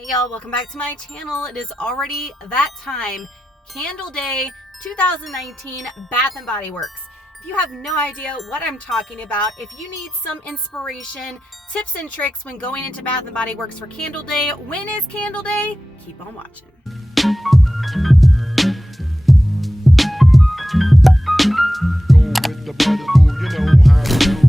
Hey y'all, welcome back to my channel. It is already that time, Candle Day 2019, Bath & Body Works. If you have no idea what I'm talking about, if you need some inspiration, tips and tricks when going into Bath & Body Works for Candle Day, when is Candle Day? Keep on watching.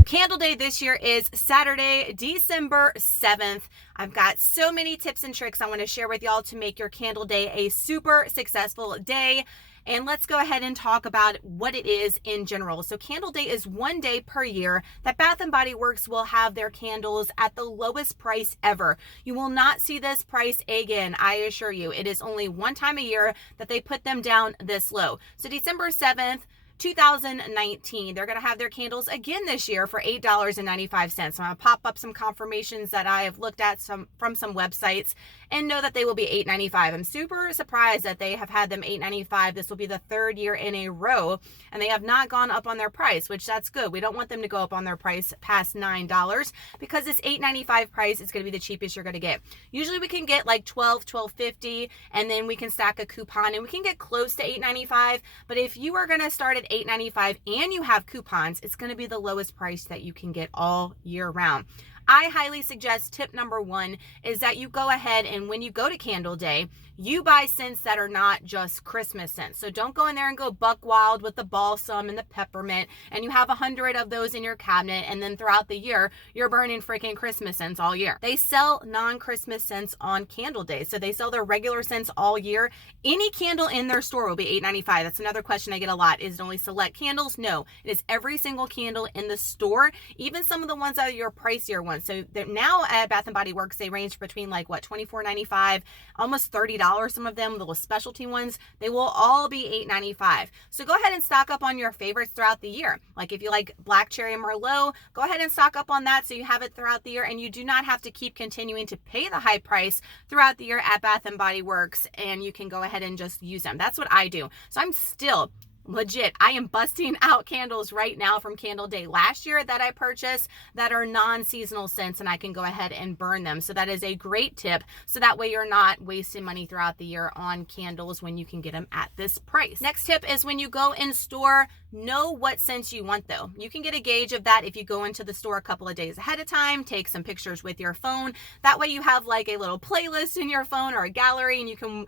Candle Day this year is Saturday, December 7th. I've got so many tips and tricks I want to share with y'all to make your Candle Day a super successful day. And let's go ahead and talk about what it is in general. So Candle Day is one day per year that Bath & Body Works will have their candles at the lowest price ever. You will not see this price again, I assure you. It is only one time a year that they put them down this low. So December 7th, 2019, they're going to have their candles again this year for $8.95. So I'm going to pop up some confirmations that I have looked at from some websites and know that they will be $8.95. I'm super surprised that they have had them $8.95. This will be the third year in a row, and they have not gone up on their price, which that's good. We don't want them to go up on their price past $9 because this $8.95 price is going to be the cheapest you're going to get. Usually we can get like $12.50, and then we can stack a coupon and we can get close to $8.95. But if you are going to start at $8.95 and you have coupons, it's going to be the lowest price that you can get all year round. I highly suggest tip number one is that you go ahead and when you go to Candle Day, you buy scents that are not just Christmas scents. So don't go in there and go buck wild with the balsam and the peppermint and you have 100 of those in your cabinet and then throughout the year, you're burning freaking Christmas scents all year. They sell non-Christmas scents on Candle Day. So they sell their regular scents all year. Any candle in their store will be $8.95. That's another question I get a lot. Is it only select candles? No, it is every single candle in the store, even some of the ones that are your pricier ones. So now at Bath & Body Works, they range between like what, $24.95, almost $30. Some of them, little specialty ones, they will all be $8.95. So go ahead and stock up on your favorites throughout the year. Like if you like Black Cherry Merlot, go ahead and stock up on that so you have it throughout the year and you do not have to keep continuing to pay the high price throughout the year at Bath & Body Works, and you can go ahead and just use them. That's what I do. So I'm still legit, I am busting out candles right now from Candle Day last year that I purchased that are non-seasonal scents, and I can go ahead and burn them. So that is a great tip. So that way you're not wasting money throughout the year on candles when you can get them at this price. Next tip is when you go in store, know what scents you want though. You can get a gauge of that if you go into the store a couple of days ahead of time, take some pictures with your phone. That way you have like a little playlist in your phone or a gallery and you can,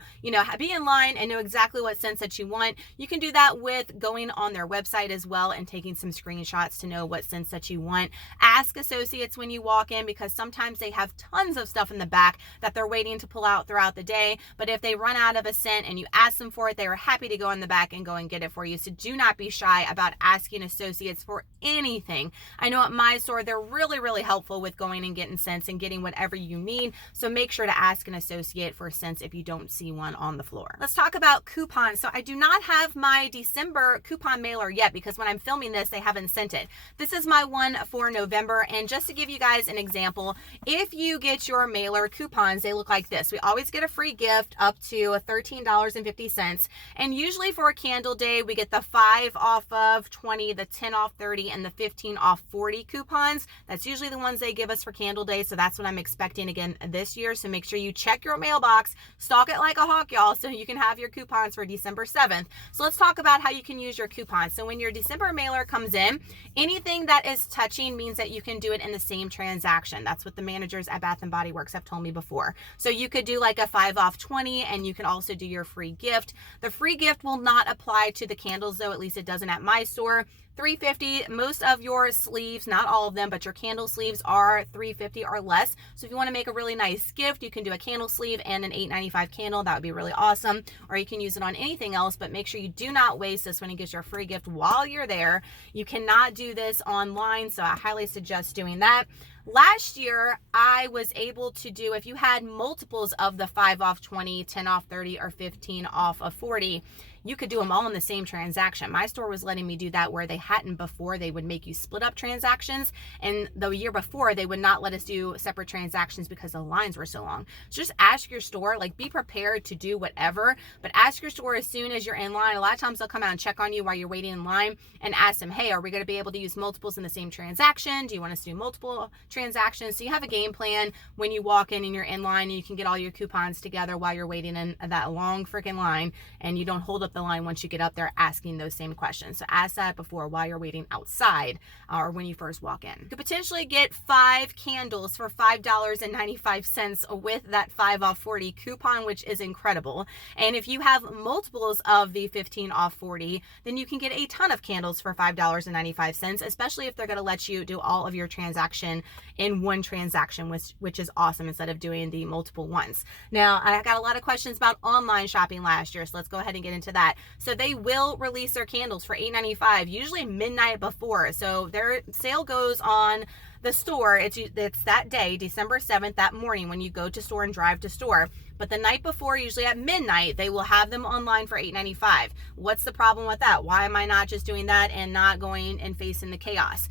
be in line and know exactly what scents that you want. You can do that with going on their website as well and taking some screenshots to know what scents that you want. Ask associates when you walk in because sometimes they have tons of stuff in the back that they're waiting to pull out throughout the day. But if they run out of a scent and you ask them for it, they are happy to go in the back and go and get it for you. So do not be shy about asking associates for anything. I know at my store, they're really, really helpful with going and getting scents and getting whatever you need. So make sure to ask an associate for scents if you don't see one on the floor. Let's talk about coupons. So I do not have my December coupon mailer yet because when I'm filming this, they haven't sent it. This is my one for November. And just to give you guys an example, if you get your mailer coupons, they look like this. We always get a free gift up to $13.50. And usually for a Candle Day, we get the 5 off of 20, the 10 off 30, and the 15 off 40 coupons. That's usually the ones they give us for Candle Day. So that's what I'm expecting again this year. So make sure you check your mailbox, stalk it like a hawk, y'all, so you can have your coupons for December 7th. So let's talk about how you can use your coupons. So when your December mailer comes in, anything that is touching means that you can do it in the same transaction. That's what the managers at Bath & Body Works have told me before. So you could do like a 5 off 20 and you can also do your free gift. The free gift will not apply to the candles though, at least it doesn't at my store. $3.50. Most of your sleeves, not all of them, but your candle sleeves are $3.50 or less. So if you want to make a really nice gift, you can do a candle sleeve and an $8.95 candle. That would be really awesome. Or you can use it on anything else, but make sure you do not waste this when you get your free gift while you're there. You cannot do this online, so I highly suggest doing that. Last year, I was able to do, if you had multiples of the 5 off 20, 10 off 30, or 15 off of 40, you could do them all in the same transaction. My store was letting me do that where they hadn't before. They would make you split up transactions, and the year before they would not let us do separate transactions because the lines were so long. So just ask your store, like, be prepared to do whatever, but ask your store as soon as you're in line. A lot of times they'll come out and check on you while you're waiting in line and ask them, hey, are we going to be able to use multiples in the same transaction? Do you want us to do multiple transactions? So you have a game plan when you walk in and you're in line, and you can get all your coupons together while you're waiting in that long freaking line, and you don't hold up the line once you get up there asking those same questions. So ask that before, while you're waiting outside, or when you first walk in. You could potentially get 5 candles for $5.95 with that 5 off 40 coupon, which is incredible. And if you have multiples of the 15 off 40, then you can get a ton of candles for $5.95, especially if they're going to let you do all of your transaction in one transaction, which is awesome, instead of doing the multiple ones. Now, I got a lot of questions about online shopping last year, so let's go ahead and get into that. So they will release their candles for $8.95, usually midnight before. So their sale goes on the store. It's that day, December 7th, that morning when you go to store and drive to store. But the night before, usually at midnight, they will have them online for $8.95. What's the problem with that? Why am I not just doing that and not going and facing the chaos?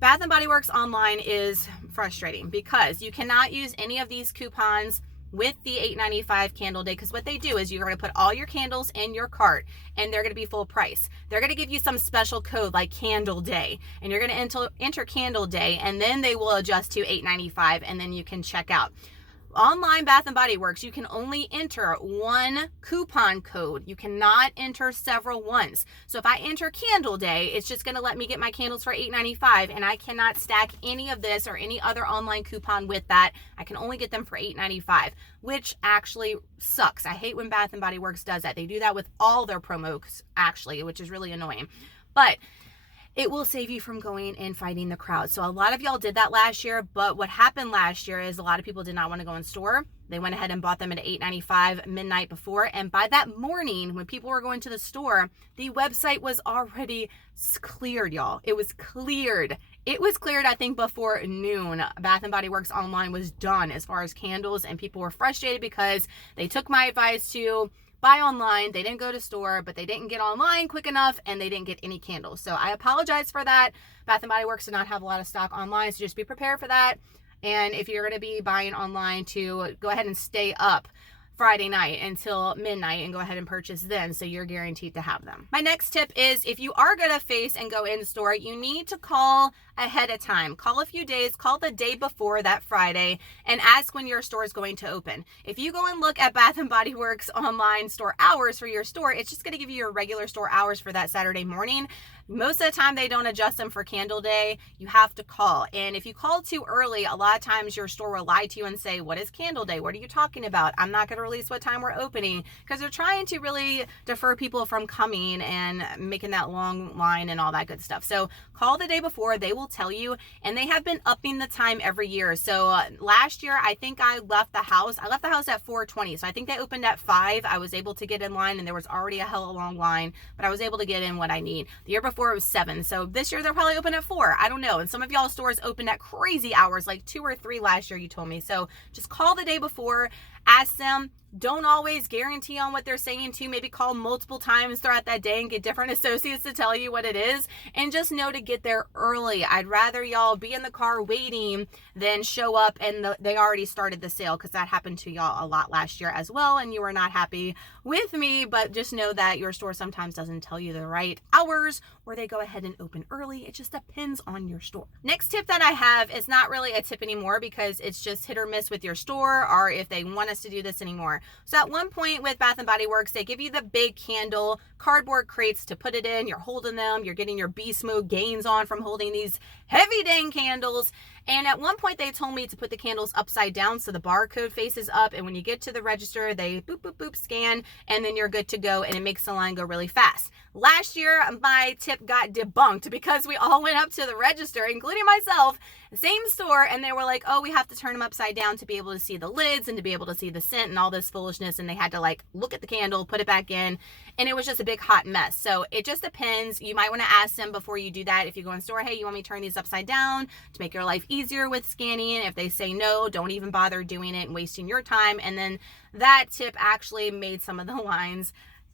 Bath & Body Works online is frustrating because you cannot use any of these coupons with the $8.95 candle day, because what they do is you're going to put all your candles in your cart and they're going to be full price. They're going to give you some special code like candle day, and you're going to enter candle day, and then they will adjust to $8.95, and then you can check out. Online Bath & Body Works, you can only enter one coupon code. You cannot enter several ones. So if I enter candle day, it's just going to let me get my candles for $8.95, and I cannot stack any of this or any other online coupon with that. I can only get them for $8.95, which actually sucks. I hate when Bath & Body Works does that. They do that with all their promos, actually, which is really annoying. But it will save you from going and fighting the crowd. So a lot of y'all did that last year, but what happened last year is a lot of people did not want to go in store. They went ahead and bought them at $8.95 midnight before, and by that morning, when people were going to the store, the website was already cleared, y'all. It was cleared. It was cleared, I think, before noon. Bath & Body Works online was done as far as candles, and people were frustrated because they took my advice to buy online. They didn't go to store, but they didn't get online quick enough, and they didn't get any candles. So I apologize for that. Bath & Body Works did not have a lot of stock online, so just be prepared for that. And if you're going to be buying online, to go ahead and stay up Friday night until midnight and go ahead and purchase then, so you're guaranteed to have them. My next tip is, if you are going to face and go in store, you need to call ahead of time. Call a few days, call the day before that Friday, and ask when your store is going to open. If you go and look at Bath & Body Works online store hours for your store, it's just going to give you your regular store hours for that Saturday morning. Most of the time they don't adjust them for candle day. You have to call, and if you call too early, a lot of times your store will lie to you and say, what is candle day? What are you talking about? I'm not going to release what time we're opening, because they're trying to really defer people from coming and making that long line and all that good stuff. So call the day before. They will tell you, and they have been upping the time every year. So last year, I think I left the house at 4:20. So I think they opened at 5. I was able to get in line, and there was already a hell of a long line, but I was able to get in what I need. The year before it was 7. So this year they're probably open at 4. I don't know. And some of y'all stores opened at crazy hours, like 2 or 3 last year, you told me. So just call the day before, ask them. Don't always guarantee on what they're saying to. Maybe call multiple times throughout that day and get different associates to tell you what it is. And just know to get there early. I'd rather y'all be in the car waiting than show up and they already started the sale, because that happened to y'all a lot last year as well, and you were not happy with me. But just know that your store sometimes doesn't tell you the right hours, or they go ahead and open early. It just depends on your store. Next tip that I have is not really a tip anymore, because it's just hit or miss with your store, or if they want us to do this anymore. So at one point with Bath & Body Works, they give you the big candle cardboard crates to put it in. You're holding them. You're getting your beast mode gains on from holding these heavy dang candles. And at one point they told me to put the candles upside down so the barcode faces up, and when you get to the register, they boop, boop, boop, scan, and then you're good to go, and it makes the line go really fast. Last year, my tip got debunked because we all went up to the register, including myself, same store, and they were like, oh, we have to turn them upside down to be able to see the lids and to be able to see the scent and all this foolishness, and they had to like look at the candle, put it back in, and it was just a big hot mess. So it just depends. You might want to ask them before you do that. If you go in store, hey, you want me to turn these upside down to make your life easier with scanning? If they say no, don't even bother doing it and wasting your time. And then that tip actually made some of the lines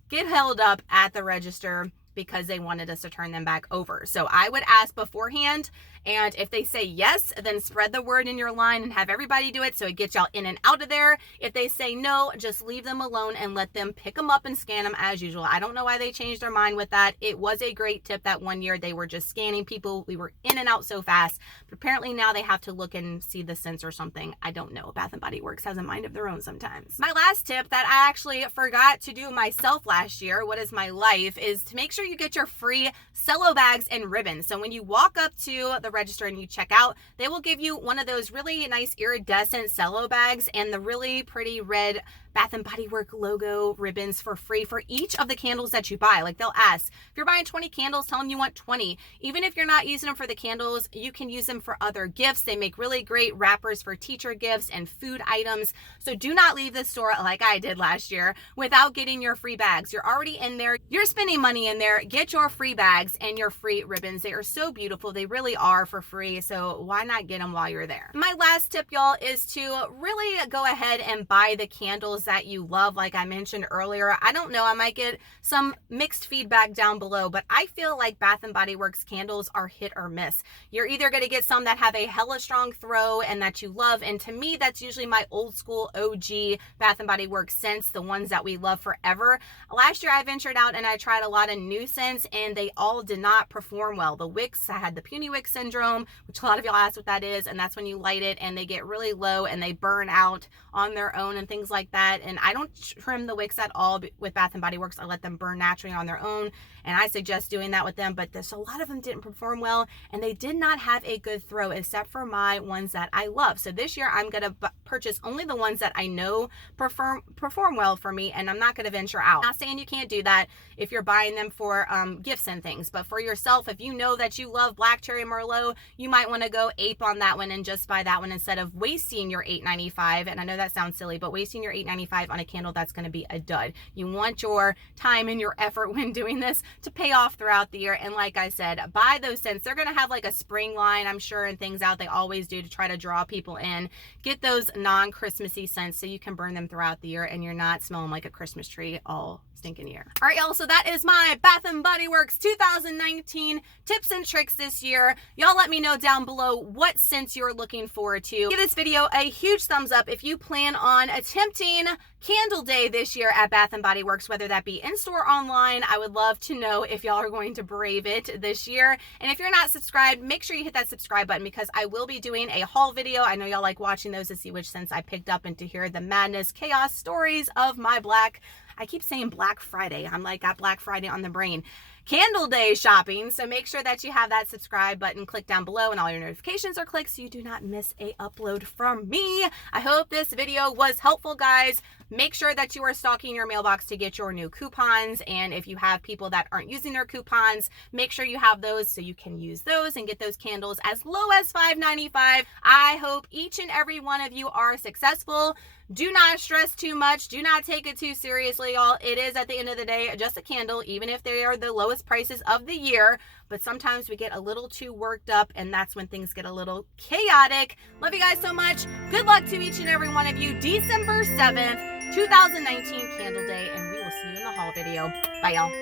get held up at the register because they wanted us to turn them back over. So I would ask beforehand, and if they say yes, then spread the word in your line and have everybody do it so it gets y'all in and out of there. If they say no, just leave them alone and let them pick them up and scan them as usual. I don't know why they changed their mind with that. It was a great tip that one year they were just scanning people. We were in and out so fast, but apparently now they have to look and see the scents or something. I don't know. Bath & Body Works has a mind of their own sometimes. My last tip that I actually forgot to do myself last year, what is my life, is to make sure you get your free cello bags and ribbons. So when you walk up to the register and you check out, they will give you one of those really nice iridescent cello bags and the really pretty red Bath & Body Works logo ribbons for free for each of the candles that you buy. Like, they'll ask, if you're buying 20 candles, tell them you want 20. Even if you're not using them for the candles, you can use them for other gifts. They make really great wrappers for teacher gifts and food items. So do not leave the store like I did last year without getting your free bags. You're already in there. You're spending money in there. Get your free bags and your free ribbons. They are so beautiful. They really are for free. So why not get them while you're there? My last tip, y'all, is to really go ahead and buy the candles that you love. Like I mentioned earlier, I don't know, I might get some mixed feedback down below, but I feel like Bath & Body Works candles are hit or miss. You're either going to get some that have a hella strong throw and that you love, and to me that's usually my old school OG Bath & Body Works scents, the ones that we love forever. Last year I ventured out and I tried a lot of new scents and they all did not perform well. The wicks, I had the puny wick syndrome, which a lot of y'all ask what that is, and that's when you light it and they get really low and they burn out on their own and things like that. And I don't trim the wicks at all with Bath & Body Works. I let them burn naturally on their own, and I suggest doing that with them, but a lot of them didn't perform well and they did not have a good throw except for my ones that I love. So this year I'm going to purchase only the ones that I know perform well for me, and I'm not going to venture out. I'm not saying you can't do that if you're buying them for gifts and things, but for yourself, if you know that you love Black Cherry Merlot, you might want to go ape on that one and just buy that one instead of wasting your $8.95. And I know that sounds silly, but wasting your $8.95 on a candle that's going to be a dud. You want your time and your effort when doing this to pay off throughout the year. And like I said, buy those scents. They're going to have like a spring line, I'm sure, and things out. They always do to try to draw people in. Get those non-Christmassy scents so you can burn them throughout the year and you're not smelling like a Christmas tree all stinking year. All right, y'all, so that is my Bath & Body Works 2019 tips and tricks this year. Y'all let me know down below what scents you're looking forward to. Give this video a huge thumbs up if you plan on attempting Candle Day this year at Bath & Body Works, whether that be in-store or online. I would love to know if y'all are going to brave it this year. And if you're not subscribed, make sure you hit that subscribe button because I will be doing a haul video. I know y'all like watching those to see which scents I picked up and to hear the madness, chaos stories of my I keep saying Black Friday. I'm like, got Black Friday on the brain. Candle Day shopping. So make sure that you have that subscribe button clicked down below and all your notifications are clicked so you do not miss a upload from me. I hope this video was helpful, guys. Make sure that you are stocking your mailbox to get your new coupons. And if you have people that aren't using their coupons, make sure you have those so you can use those and get those candles as low as $5.95. I hope each and every one of you are successful. Do not stress too much. Do not take it too seriously, y'all. It is, at the end of the day, just a candle, even if they are the lowest prices of the year. But sometimes we get a little too worked up, and that's when things get a little chaotic. Love you guys so much. Good luck to each and every one of you. December 7th, 2019 Candle Day, and we will see you in the haul video. Bye, y'all.